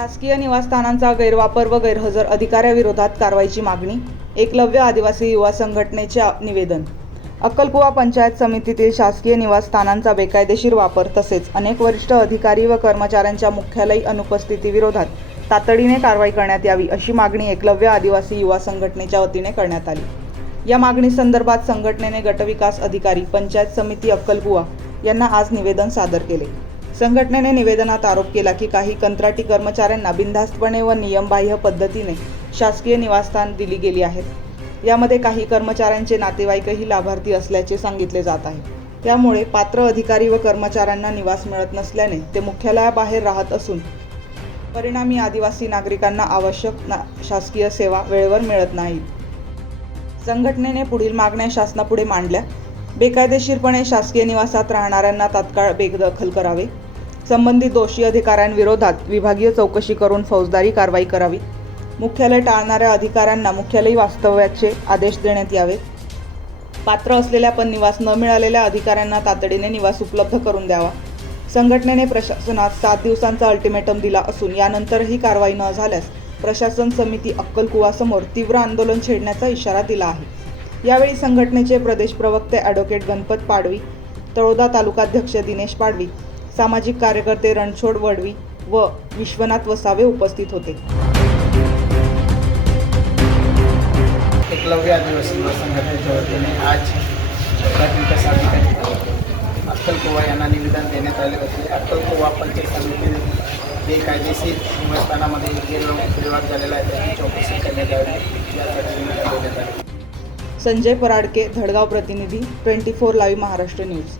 शासकीय निवासस्थानांचा गैरवापर व गैरहजर अधिकाऱ्याविरोधात कारवाईची मागणी एकलव्य आदिवासी युवा संघटनेचे निवेदन. अक्कलकुवा पंचायत समितीतील शासकीय निवासस्थानांचा बेकायदेशीर वापर तसेच अनेक वरिष्ठ अधिकारी व कर्मचाऱ्यांच्या मुख्यालयी अनुपस्थितीविरोधात तातडीने कारवाई करण्यात यावी अशी मागणी एकलव्य आदिवासी युवा संघटनेच्या वतीने करण्यात आली. या मागणी संदर्भात संघटनेने गटविकास अधिकारी पंचायत समिती अक्कलकुवा यांना आज निवेदन सादर केले. संघटनेने निवेदनात आरोप केला की काही कंत्राटी कर्मचाऱ्यांना बिनधास्तपणे व नियमबाह्य पद्धतीने शासकीय निवासस्थान दिली गेली आहेत यामध्ये काही कर्मचाऱ्यांचे नातेवाईकही लाभार्थी असल्याचे सांगितले जात आहे. त्यामुळे पात्र अधिकारी व कर्मचाऱ्यांना निवास मिळत नसल्याने ते मुख्यालयाबाहेर राहत असून परिणामी आदिवासी नागरिकांना आवश्यक ना शासकीय सेवा वेळेवर मिळत नाहीत संघटनेने पुढील मागण्या शासनापुढे मांडल्या. बेकायदेशीरपणे शासकीय निवासात राहणाऱ्यांना तात्काळ बेदखल करावे. संबंधित दोषी अधिकाऱ्यांविरोधात विभागीय चौकशी करून फौजदारी कारवाई करावी. मुख्यालय टाळणाऱ्या अधिकाऱ्यांना मुख्यालयी वास्तव्याचे आदेश देण्यात यावे. पात्र असलेल्या पण निवास न मिळालेल्या अधिकाऱ्यांना तातडीने निवास उपलब्ध करून द्यावा. संघटनेने प्रशासनात सात दिवसांचा अल्टिमेटम दिला असून यानंतरही कारवाई न झाल्यास प्रशासन समिती अक्कलकुवासमोर तीव्र आंदोलन छेडण्याचा इशारा दिला आहे. यावेळी संघटनेचे प्रदेश प्रवक्ते ॲडव्होकेट गणपत पाडवी तळोदा तालुकाध्यक्ष दिनेश पाडवी सामाजिक कार्यकर्ते रणछोड वडवी व विश्वनाथ वसावे उपस्थित होते. एकलव्य आदिवासी युवा संघटनेच्या वतीने आज अक्कलकोवा यांना निवेदन देण्यात आले होते. अक्कलकोवा पंचायत समिती बेकायदेशीर निवासस्थानामध्ये गैरव्यवहार झालेला आहे. त्याची चौकशी करण्यात यावी. यासाठी निवेदन देण्यात आले. संजय पराडके धडगाव प्रतिनिधी twenty four live Maharashtra news.